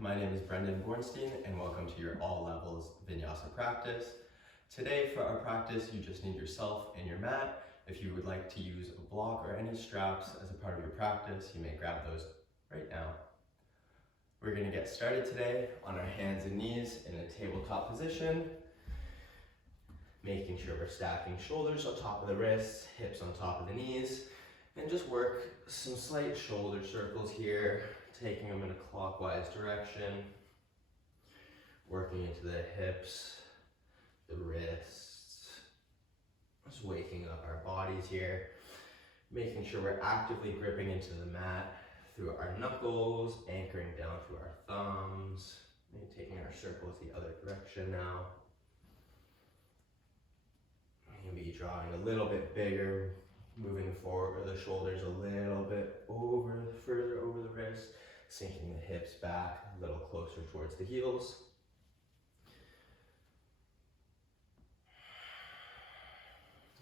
my name is Brendan Bornstein and welcome to your all levels Vinyasa practice. Today for our practice, you just need yourself and your mat. If you would like to use a block or any straps as a part of your practice, you may grab those right now. We're going to get started today on our hands and knees in a tabletop position, making sure we're stacking shoulders on top of the wrists, hips on top of the knees, and just work some slight shoulder circles here, taking them in a clockwise direction, working into the hips, the wrists, just waking up our bodies here, making sure we're actively gripping into the mat through our knuckles, anchoring down through our thumbs, maybe taking our circles the other direction now. Maybe drawing a little bit bigger, moving forward the shoulders a little bit further over the wrist, sinking the hips back a little closer towards the heels.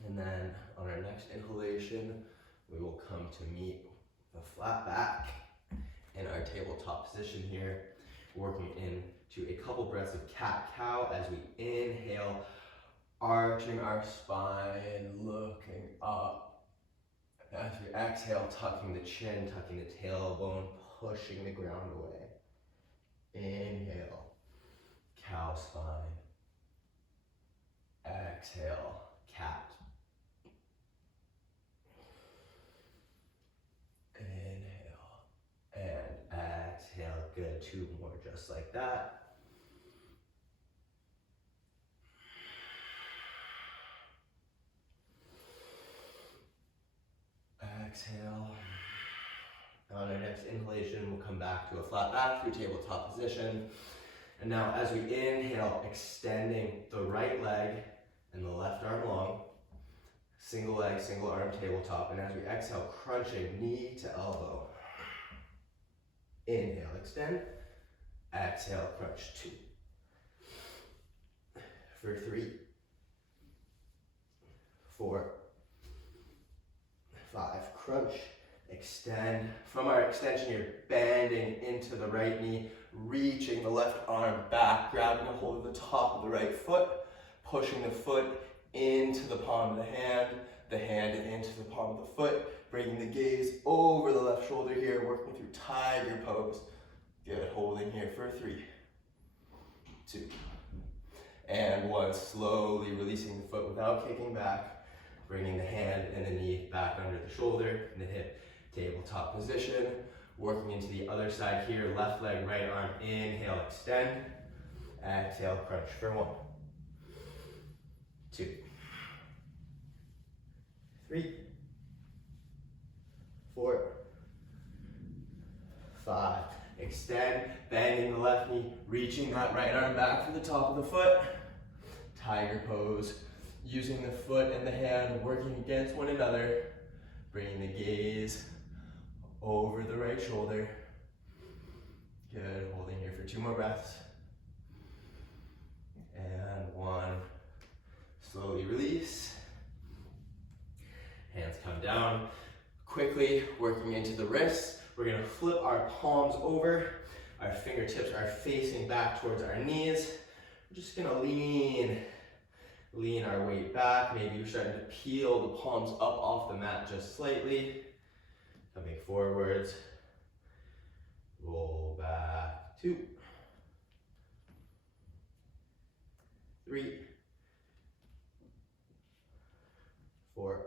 And then on our next inhalation, we will come to meet a flat back in our tabletop position here, working into a couple breaths of cat-cow as we inhale, arching our spine, looking up. As we exhale, tucking the chin, tucking the tailbone, pushing the ground away. Inhale, cow spine. Exhale, cat. Inhale and exhale. Good, 2 more just like that. Exhale. On our next inhalation, we'll come back to a flat back through tabletop position. And now as we inhale, extending the right leg and the left arm long. Single leg, single arm tabletop. And as we exhale, crunching knee to elbow. Inhale, extend. Exhale, crunch 2. For 3, 4, 5, crunch, extend. From our extension here, bending into the right knee, reaching the left arm back, grabbing a hold of the top of the right foot, pushing the foot into the palm of the hand into the palm of the foot, bringing the gaze over the left shoulder here, working through tiger pose. Good, holding here for 3, 2, and 1. Slowly releasing the foot without kicking back, bringing the hand and the knee back under the shoulder, and the hip, tabletop position. Working into the other side here, left leg, right arm, inhale, extend. Exhale, crunch for 1, 2, 3, 4, 5. Extend, bending the left knee, reaching that right arm back to the top of the foot. Tiger pose, using the foot and the hand, working against one another. Bringing the gaze over the right shoulder. Good, holding here for 2 more breaths. And 1. Slowly release. Hands come down. Quickly working into the wrists. We're going to flip our palms over. Our fingertips are facing back towards our knees. We're just going to lean our weight back. Maybe you're starting to peel the palms up off the mat just slightly. Coming forwards. Roll back. 2, 3, 4,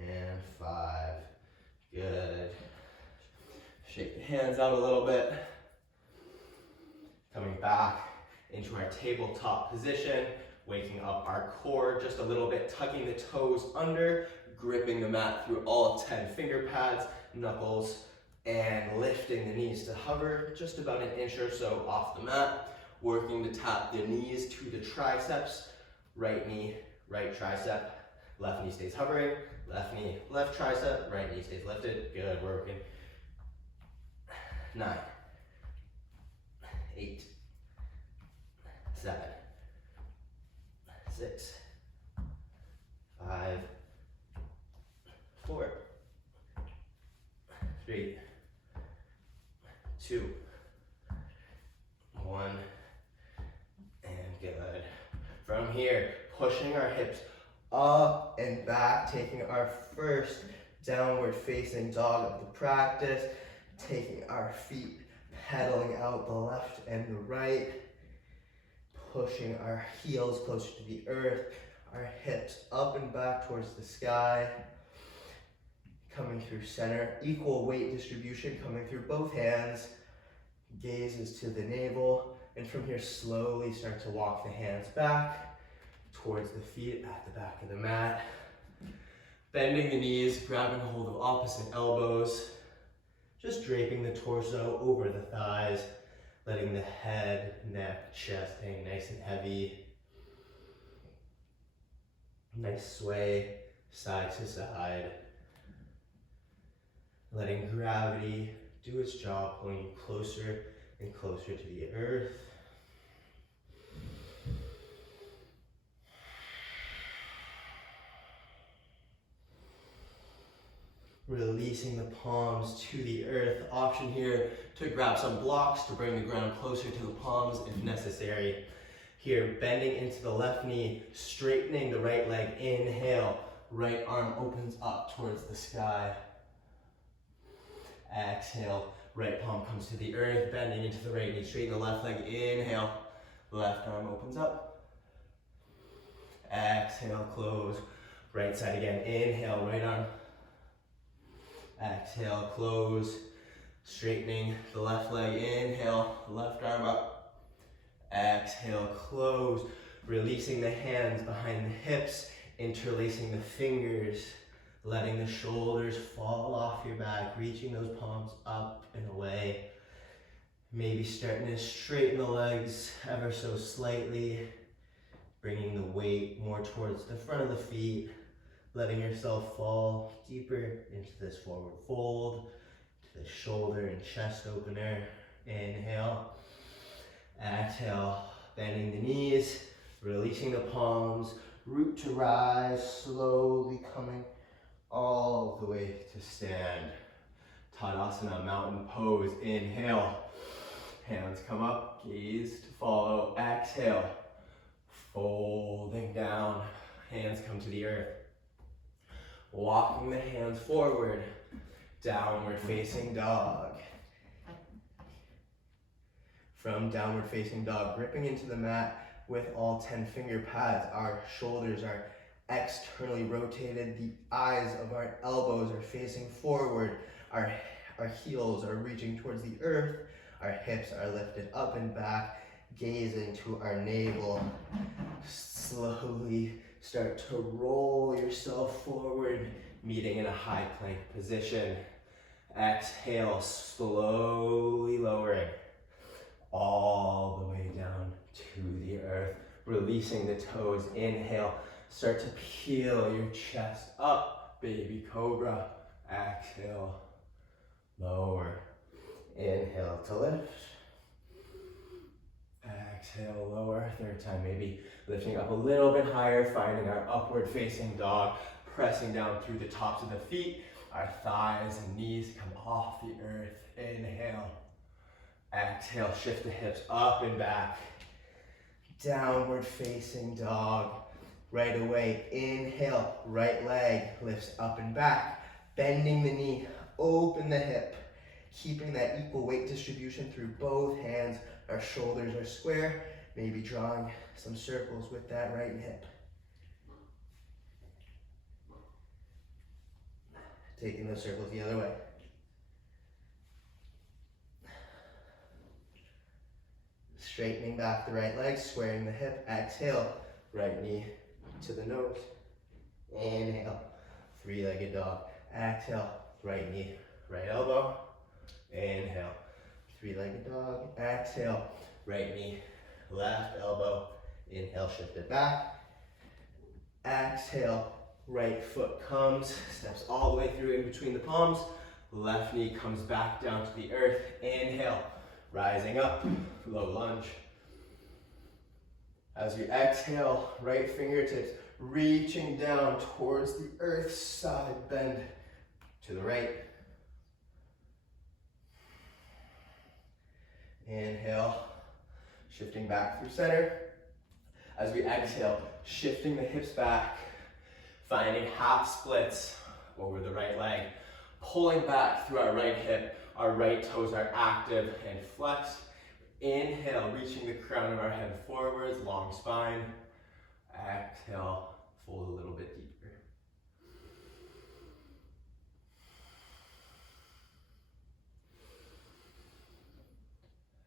and 5. Good. Shake the hands out a little bit. Coming back into our tabletop position, waking up our core just a little bit, tucking the toes under, gripping the mat through all 10 finger pads, knuckles, and lifting the knees to hover just about an inch or so off the mat, working to tap the knees to the triceps, right knee, right tricep, left knee stays hovering, left knee, left tricep, right knee stays lifted. Good, working. 9, 8, 7, 6, 5, 4, 3, 2, 1, and good. From here, pushing our hips up and back, taking our first downward facing dog of the practice, taking our feet, pedaling out the left and the right, pushing our heels closer to the earth, our hips up and back towards the sky, coming through center, equal weight distribution coming through both hands, gazes to the navel, and from here slowly start to walk the hands back towards the feet at the back of the mat. Bending the knees, grabbing hold of opposite elbows, just draping the torso over the thighs, letting the head, neck, chest hang nice and heavy. Nice sway, side to side. Letting gravity do its job, pulling you closer and closer to the earth. Releasing the palms to the earth. Option here to grab some blocks to bring the ground closer to the palms if necessary. Here, bending into the left knee, straightening the right leg. Inhale, right arm opens up towards the sky. Exhale, right palm comes to the earth, bending into the right knee, straighten the left leg. Inhale, left arm opens up. Exhale, close. Right side again. Inhale, right arm. Exhale, close. Straightening the left leg. Inhale, left arm up. Exhale, close. Releasing the hands behind the hips, interlacing the fingers, letting the shoulders fall off your back, reaching those palms up and away. Maybe starting to straighten the legs ever so slightly, bringing the weight more towards the front of the feet, letting yourself fall deeper into this forward fold, to the shoulder and chest opener. Inhale, exhale, bending the knees, releasing the palms, root to rise, slowly coming all the way to stand. Tadasana, mountain pose. Inhale, hands come up, gaze to follow. Exhale, folding down, hands come to the earth. Walking the hands forward, downward facing dog. From downward facing dog, gripping into the mat with all 10 finger pads. Our shoulders are externally rotated. The eyes of our elbows are facing forward. Our heels are reaching towards the earth. Our hips are lifted up and back, gazing to our navel. Slowly start to roll yourself forward, meeting in a high plank position. Exhale, slowly lowering all the way down to the earth, releasing the toes. Inhale, start to peel your chest up, baby cobra. Exhale, lower. Inhale to lift. Exhale, lower. Third time, maybe lifting up a little bit higher, finding our upward facing dog, pressing down through the tops of the feet. Our thighs and knees come off the earth. Inhale. Exhale, shift the hips up and back. Downward facing dog. Right away, inhale, right leg lifts up and back. Bending the knee, open the hip. Keeping that equal weight distribution through both hands. Our shoulders are square. Maybe drawing some circles with that right hip. Taking those circles the other way. Straightening back the right leg, squaring the hip. Exhale, right knee to the nose. Inhale, three-legged dog. Exhale, right knee, right elbow. Inhale, three-legged dog. Exhale, right knee, left elbow. Inhale, shift it back. Exhale, right foot comes, steps all the way through in between the palms. Left knee comes back down to the earth. Inhale, rising up, low lunge. As you exhale, right fingertips reaching down towards the earth, side bend to the right. Inhale, shifting back through center. As we exhale, shifting the hips back, finding half splits over the right leg, pulling back through our right hip. Our right toes are active and flexed. Inhale, reaching the crown of our head forwards, long spine. Exhale, fold a little bit deeper.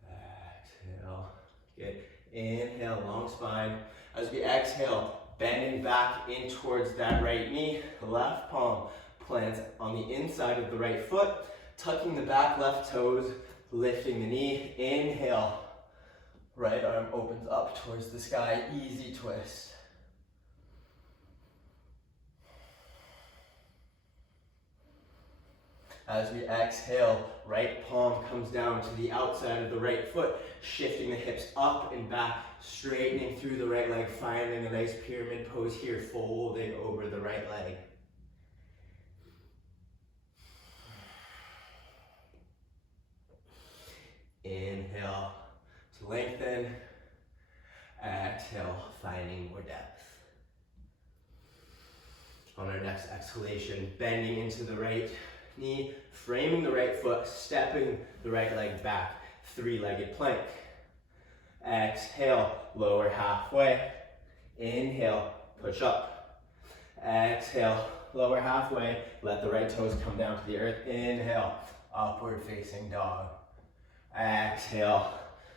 Exhale. Good. Inhale, long spine. As we exhale, bending back in towards that right knee, left palm plants on the inside of the right foot, tucking the back left toes, lifting the knee. Inhale, right arm opens up towards the sky, easy twist. As we exhale, right palm comes down to the outside of the right foot, shifting the hips up and back, straightening through the right leg, finding a nice pyramid pose here, folding over the right leg. Inhale to lengthen. Exhale, finding more depth. On our next exhalation, bending into the right knee, framing the right foot, stepping the right leg back, three-legged plank. Exhale, lower halfway. Inhale, push up. Exhale, lower halfway. Let the right toes come down to the earth. Inhale, upward facing dog. Exhale,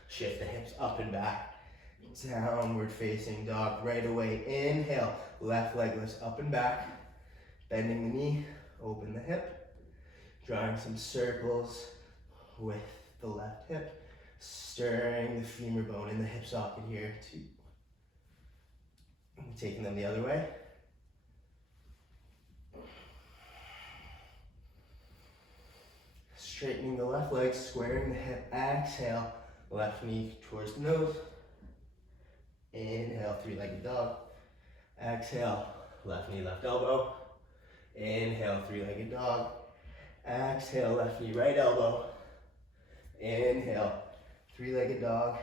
shift the hips up and back. Downward facing dog right away. Inhale, left leg lifts up and back. Bending the knee, open the hip. Drawing some circles with the left hip. Stirring the femur bone in the hip socket here. Taking them the other way. Straightening the left leg, squaring the hip. Exhale, left knee towards the nose. Inhale, three-legged dog. Exhale, left knee, left elbow. Inhale, three-legged dog. Exhale, left knee, right elbow. Inhale, three-legged dog.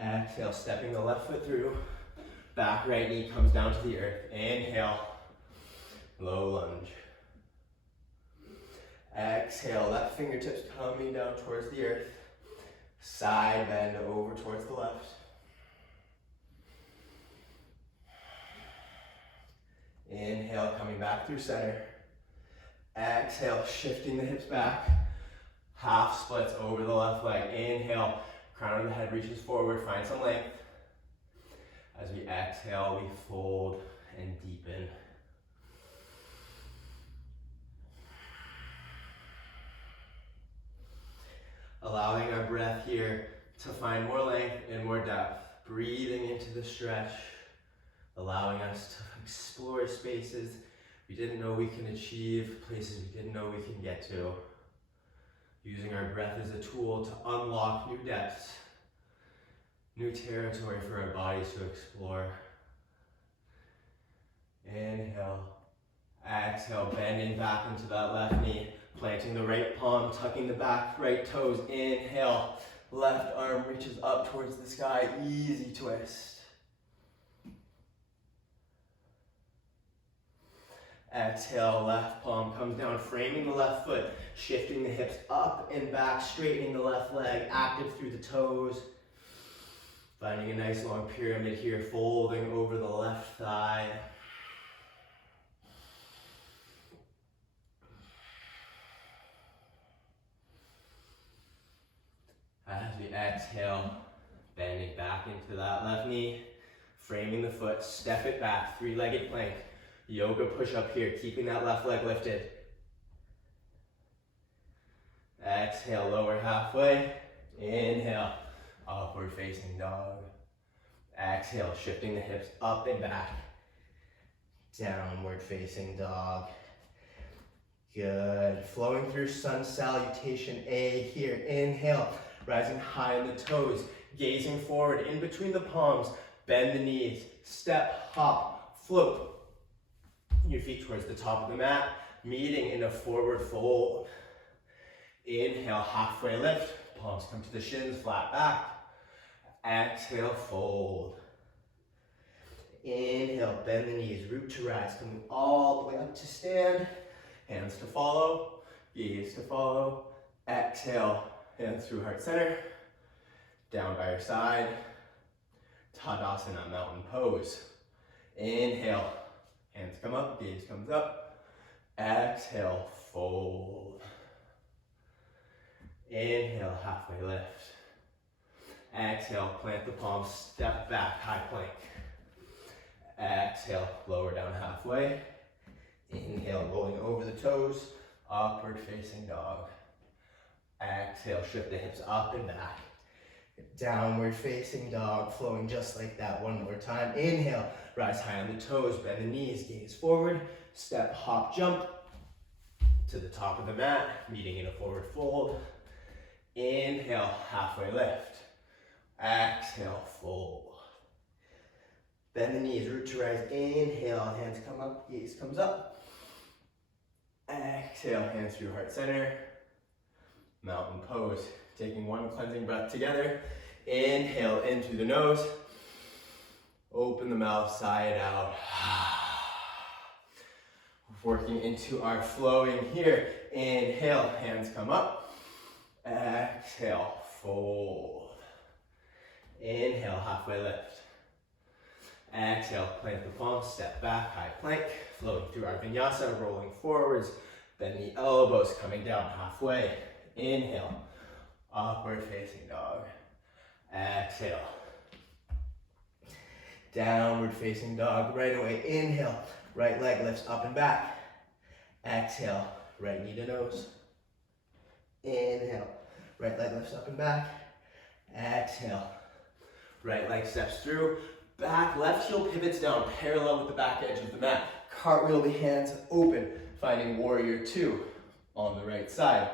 Exhale, stepping the left foot through. Back right knee comes down to the earth. Inhale, low lunge. Exhale, left fingertips coming down towards the earth. Side bend over towards the left. Inhale, coming back through center. Exhale, shifting the hips back. Half splits over the left leg. Inhale, crown of the head reaches forward, find some length. As we exhale, we fold and deepen. Allowing our breath here to find more length and more depth. Breathing into the stretch, allowing us to explore spaces we didn't know we can achieve, places we didn't know we can get to. Using our breath as a tool to unlock new depths, new territory for our bodies to explore. Inhale, exhale, bending back into that left knee, planting the right palm, tucking the back right toes. Inhale, left arm reaches up towards the sky, easy twist. Exhale, left palm comes down, framing the left foot, shifting the hips up and back, straightening the left leg, active through the toes. Finding a nice long pyramid here, folding over the left thigh. As we exhale, bending back into that left knee, framing the foot, step it back, three-legged plank. Yoga push up here, keeping that left leg lifted. Exhale, lower halfway. Inhale, upward facing dog. Exhale, shifting the hips up and back. Downward facing dog. Good. Flowing through sun salutation A here. Inhale, rising high on the toes, gazing forward in between the palms. Bend the knees, step, hop, float. Your feet towards the top of the mat, meeting in a forward fold. Inhale, halfway lift, palms come to the shins, flat back. Exhale, fold. Inhale, bend the knees, root to rise, coming all the way up to stand. Hands to follow, gaze to follow. Exhale, hands through heart center. Down by your side. Tadasana, mountain pose. Inhale, hands come up, gaze comes up. Exhale, fold. Inhale, halfway lift. Exhale, plant the palms, step back, high plank. Exhale, lower down halfway. Inhale, rolling over the toes, upward facing dog. Exhale, shift the hips up and back. Downward facing dog, flowing just like that. One more time. Inhale, rise high on the toes, bend the knees, gaze forward, step, hop, jump to the top of the mat, meeting in a forward fold. Inhale, halfway lift. Exhale, fold. Bend the knees, root to rise. Inhale, hands come up, gaze comes up. Exhale, hands through heart center. Mountain pose. Taking one cleansing breath together. Inhale in through the nose. Open the mouth, sigh it out. Working into our flowing here. Inhale, hands come up. Exhale, fold. Inhale, halfway lift. Exhale, plant the palms, step back, high plank. Flowing through our vinyasa, rolling forwards. Bend the elbows, coming down halfway. Inhale, upward facing dog. Exhale. Downward facing dog, right away. Inhale, right leg lifts up and back. Exhale, right knee to nose. Inhale, right leg lifts up and back. Exhale, right leg steps through. Back, left heel pivots down, parallel with the back edge of the mat. Cartwheel the hands open, finding warrior two on the right side.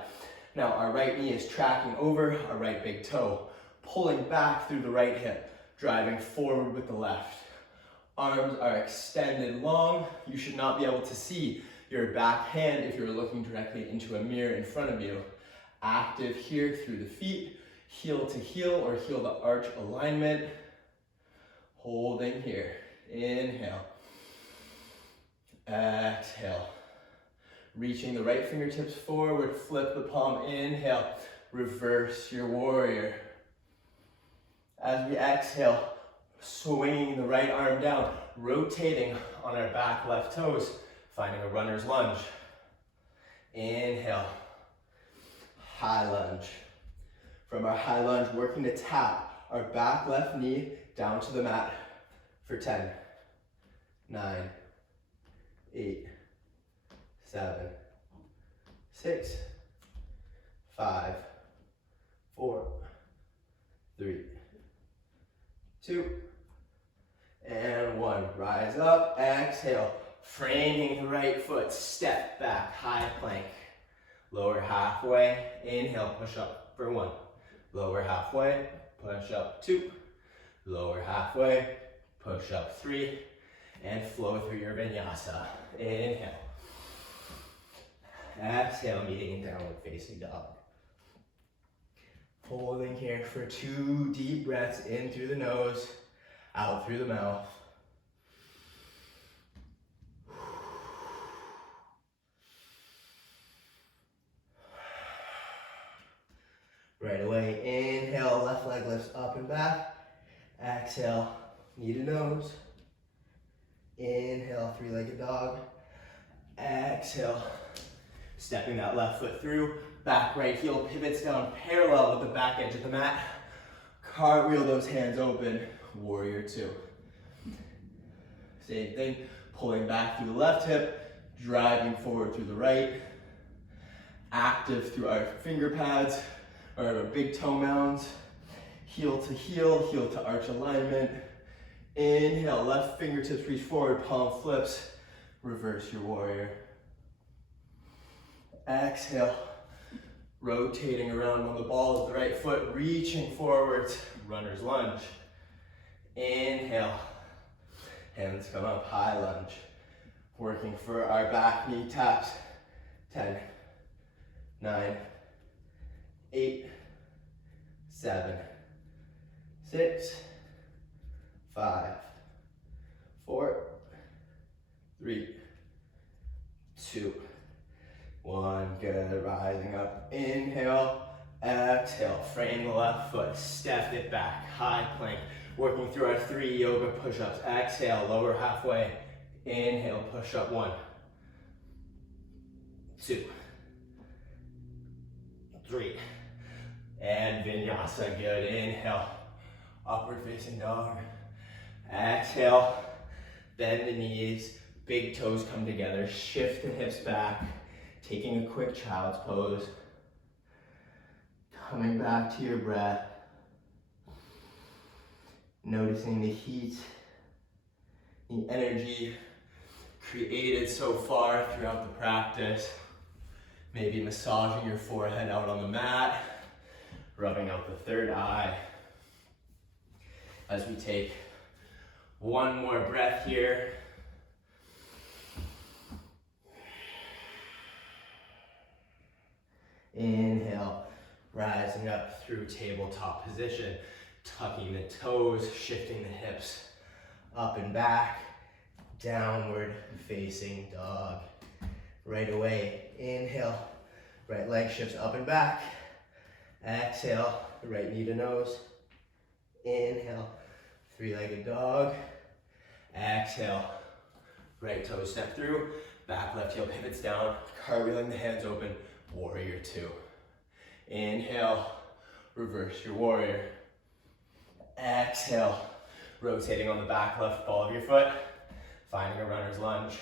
Now our right knee is tracking over our right big toe, pulling back through the right hip, driving forward with the left. Arms are extended long. You should not be able to see your back hand if you're looking directly into a mirror in front of you. Active here through the feet, heel to heel or heel to arch alignment. Holding here. Inhale. Exhale. Reaching the right fingertips forward, flip the palm, inhale. Reverse your warrior. As we exhale, swinging the right arm down, rotating on our back left toes, finding a runner's lunge. Inhale. High lunge. From our high lunge, working to tap our back left knee down to the mat for 10, 9, 8, 7, 6, 5, 4, 3, 2, and 1. Rise up, exhale, framing the right foot, step back, high plank. Lower halfway, inhale, push up for 1. Lower halfway, push up 2. Lower halfway, push up 3, and flow through your vinyasa. Inhale. Exhale, meeting in downward facing dog. Holding here for 2 deep breaths, in through the nose, out through the mouth. Right away, inhale, left leg lifts up and back. Exhale, knee to nose. Inhale, three-legged dog. Exhale, stepping that left foot through. Back right heel pivots down parallel with the back edge of the mat. Cartwheel those hands open, warrior two. Same thing, pulling back through the left hip, driving forward through the right. Active through our finger pads, or our big toe mounds. Heel to arch alignment. Inhale, left fingertips reach forward, palm flips. Reverse your warrior. Exhale, rotating around on the ball of the right foot, reaching forwards, runner's lunge. Inhale, hands come up, high lunge. Working for our back knee taps. 10, 9, 8, 7, 6, 5, 4, 3, 2, 1. Good. Rising up. Inhale. Exhale. Frame the left foot. Step it back. High plank. Working through our 3 yoga push-ups. Exhale. Lower halfway. Inhale. Push up. 1, 2, 3. And Vinyasa. Good. Inhale. Upward facing dog. Exhale. Bend the knees. Big toes come together. Shift the hips back. Taking a quick child's pose. Coming back to your breath. Noticing the heat, the energy created so far throughout the practice. Maybe massaging your forehead out on the mat, rubbing out the third eye. As we take one more breath here. Inhale, rising up through tabletop position, tucking the toes, shifting the hips up and back, downward facing dog. Right away, inhale, right leg shifts up and back. Exhale, right knee to nose. Inhale, 3-legged dog. Exhale, right toes step through, back left heel pivots down, cartwheeling the hands open, warrior 2. Inhale, reverse your warrior. Exhale, rotating on the back left ball of your foot, finding a runner's lunge.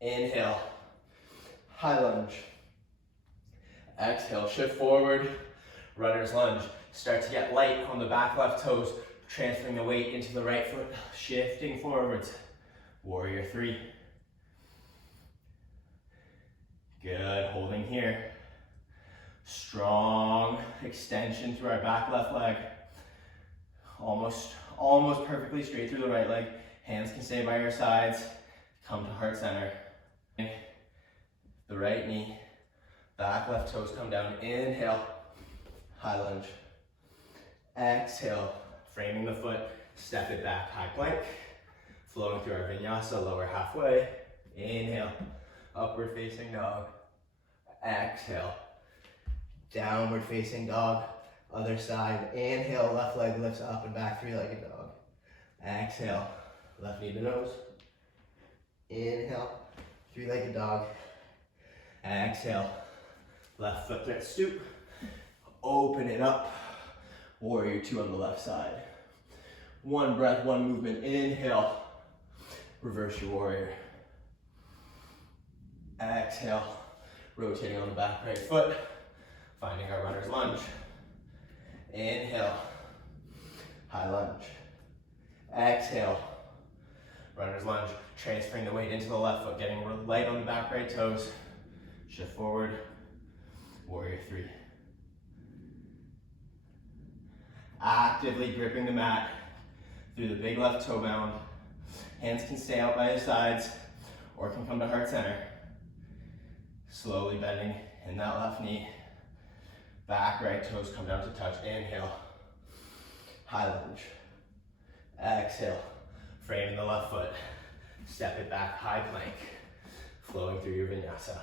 Inhale, high lunge. Exhale, shift forward, runner's lunge. Start to get light on the back left toes, transferring the weight into the right foot, shifting forwards. Warrior 3. Good, holding here. Strong extension through our back left leg. Almost perfectly straight through the right leg. Hands can stay by your sides. Come to heart center. The right knee. Back left toes come down. Inhale. High lunge. Exhale. Framing the foot. Step it back. High plank. Flowing through our vinyasa. Lower halfway. Inhale. Upward facing dog. Exhale. Downward facing dog. Other side. Inhale. Left leg lifts up and back. 3-legged dog. Exhale. Left knee to nose. Inhale. 3-legged dog. Exhale. Left foot thread stoop. Open it up. Warrior 2 on the left side. One breath, one movement. Inhale. Reverse your warrior. Exhale. Rotating on the back right foot. Finding our runner's lunge. Inhale. High lunge. Exhale. Runner's lunge. Transferring the weight into the left foot. Getting light on the back right toes. Shift forward. Warrior 3. Actively gripping the mat through the big left toe mound. Hands can stay out by your sides or can come to heart center. Slowly bending in that left knee. Back right toes come down to touch. Inhale. High lunge. Exhale. Framing the left foot. Step it back. High plank. Flowing through your vinyasa.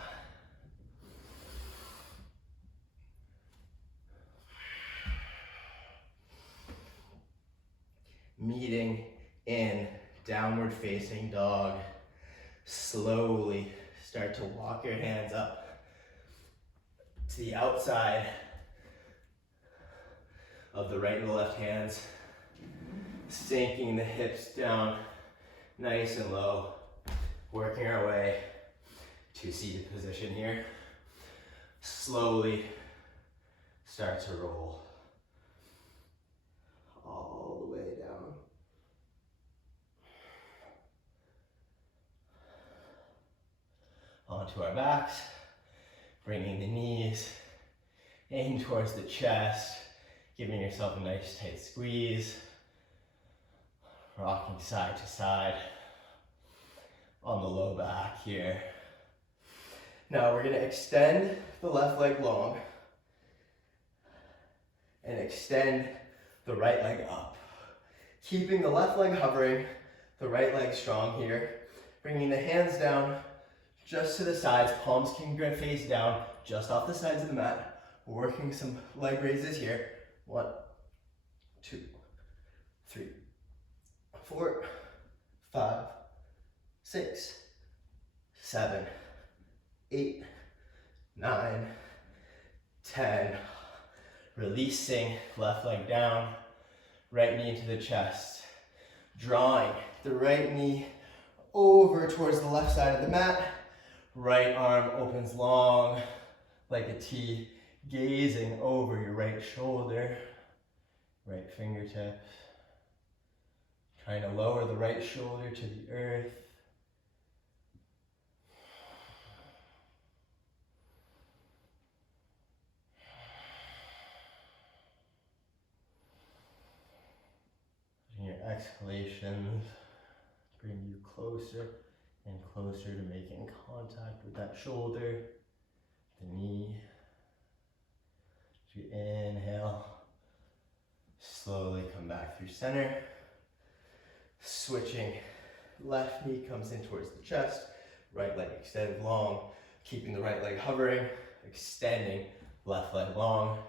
Meeting in downward facing dog. Slowly start to walk your hands up to the outside of the right and the left hands. Sinking the hips down nice and low. Working our way to seated position here. Slowly start to roll all the way down. Onto our backs, bringing the knees in towards the chest, giving yourself a nice tight squeeze, rocking side to side on the low back here. Now we're going to extend the left leg long and extend the right leg up. Keeping the left leg hovering, the right leg strong here. Bringing the hands down just to the sides, palms can face down just off the sides of the mat. Working some leg raises here. 1, 2, 3, 4, 5, 6, 7, 8, 9, 10. Releasing left leg down, right knee into the chest. Drawing the right knee over towards the left side of the mat. Right arm opens long like a T, gazing over your right shoulder, right fingertips. Trying to lower the right shoulder to the earth. And your exhalations bring you closer and closer to making contact with that shoulder, the knee. As you inhale, slowly come back through center. Switching, left knee comes in towards the chest, right leg extended long, keeping the right leg hovering, extending left leg long,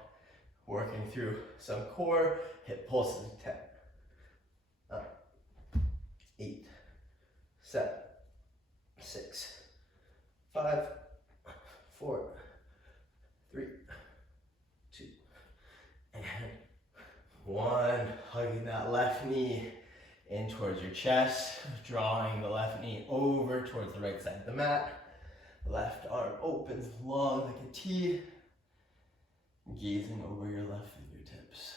working through some core, hip pulses. 10, 9, 8, 7, 6, 5, 4, 3, 2, and 1. Hugging that left knee in towards your chest, drawing the left knee over towards the right side of the mat. Left arm opens long like a T, gazing over your left fingertips.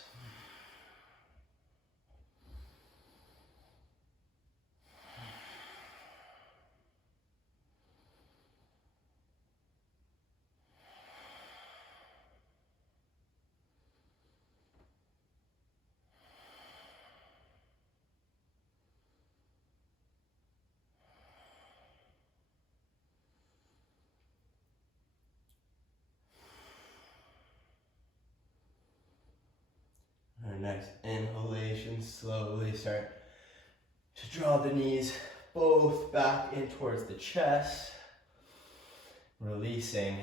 Our next inhalation, slowly start to draw the knees both back in towards the chest, releasing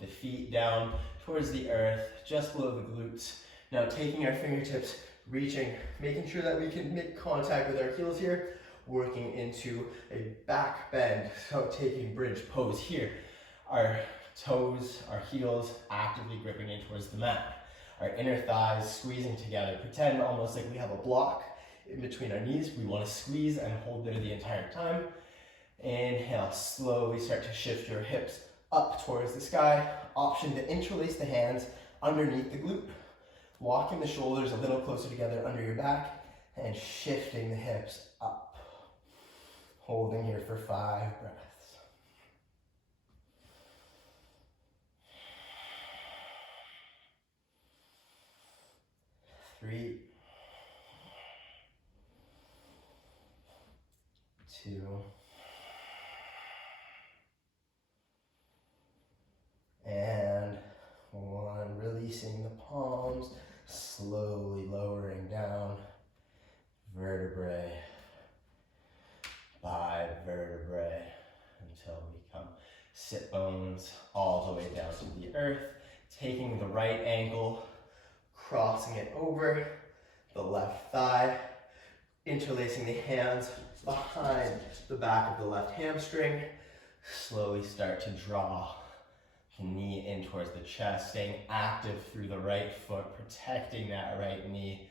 the feet down towards the earth, just below the glutes. Now taking our fingertips, reaching, making sure that we can make contact with our heels here, working into a back bend. So taking bridge pose here. Our toes, our heels actively gripping in towards the mat. Our inner thighs squeezing together. Pretend almost like we have a block in between our knees. We want to squeeze and hold there the entire time. Inhale, slowly start to shift your hips up towards the sky. Option to interlace the hands underneath the glute. Walking the shoulders a little closer together under your back and shifting the hips up. Holding here for 5 breaths. 3, 2, and 1. Releasing the palms, slowly lowering down, vertebrae by vertebrae, until we come sit bones all the way down to the earth, taking the right ankle, crossing it over the left thigh, interlacing the hands behind the back of the left hamstring. Slowly start to draw the knee in towards the chest, staying active through the right foot, protecting that right knee,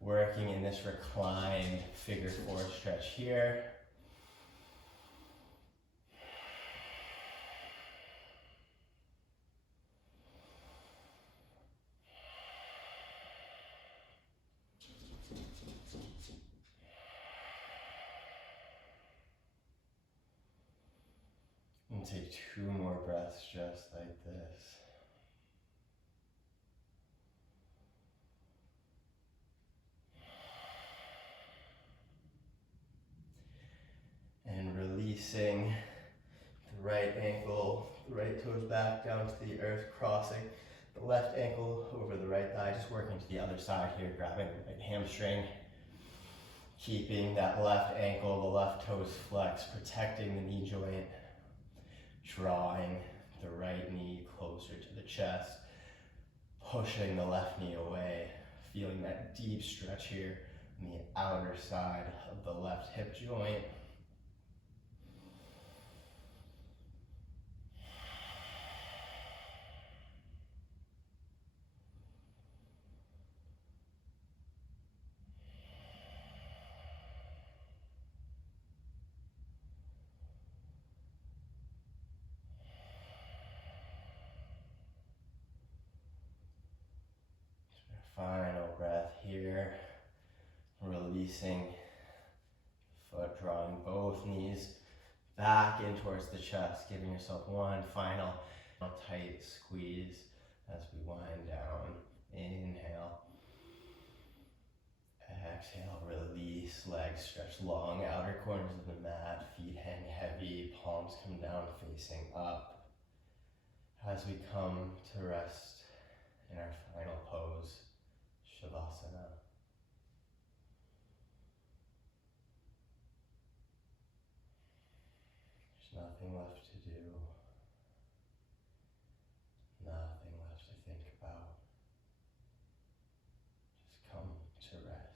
working in this reclined figure 4 stretch here. And take 2 more breaths just like this. And releasing the right ankle, the right toes back down to the earth, crossing the left ankle over the right right thigh, just working to the other side here, grabbing the right hamstring, keeping that left ankle, the left toes flexed, protecting the knee joint, drawing the right knee closer to the chest, pushing the left knee away, feeling that deep stretch here on the outer side of the left hip joint. Final breath here, releasing foot, drawing both knees back in towards the chest, giving yourself one final tight squeeze as we wind down. Inhale, exhale, release, legs stretch long, outer corners of the mat, feet hang heavy, palms come down facing up. As we come to rest in our final pose, Shavasana. There's nothing left to do, nothing left to think about. Just come to rest.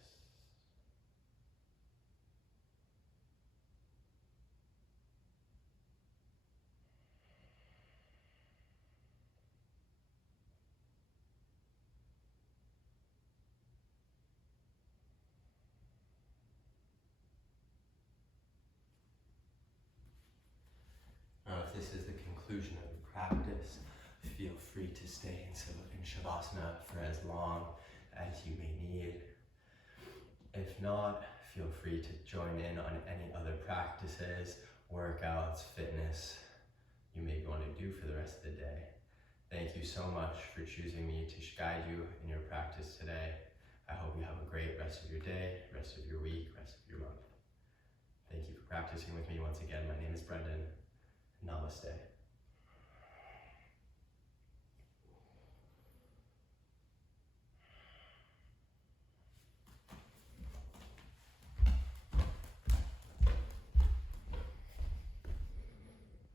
Now, if this is the conclusion of the practice, feel free to stay in Shavasana for as long as you may need. If not, feel free to join in on any other practices, workouts, fitness you may want to do for the rest of the day. Thank you so much for choosing me to guide you in your practice today. I hope you have a great rest of your day, rest of your week, rest of your month. Thank you for practicing with me once again. My name is Brendan. Namaste.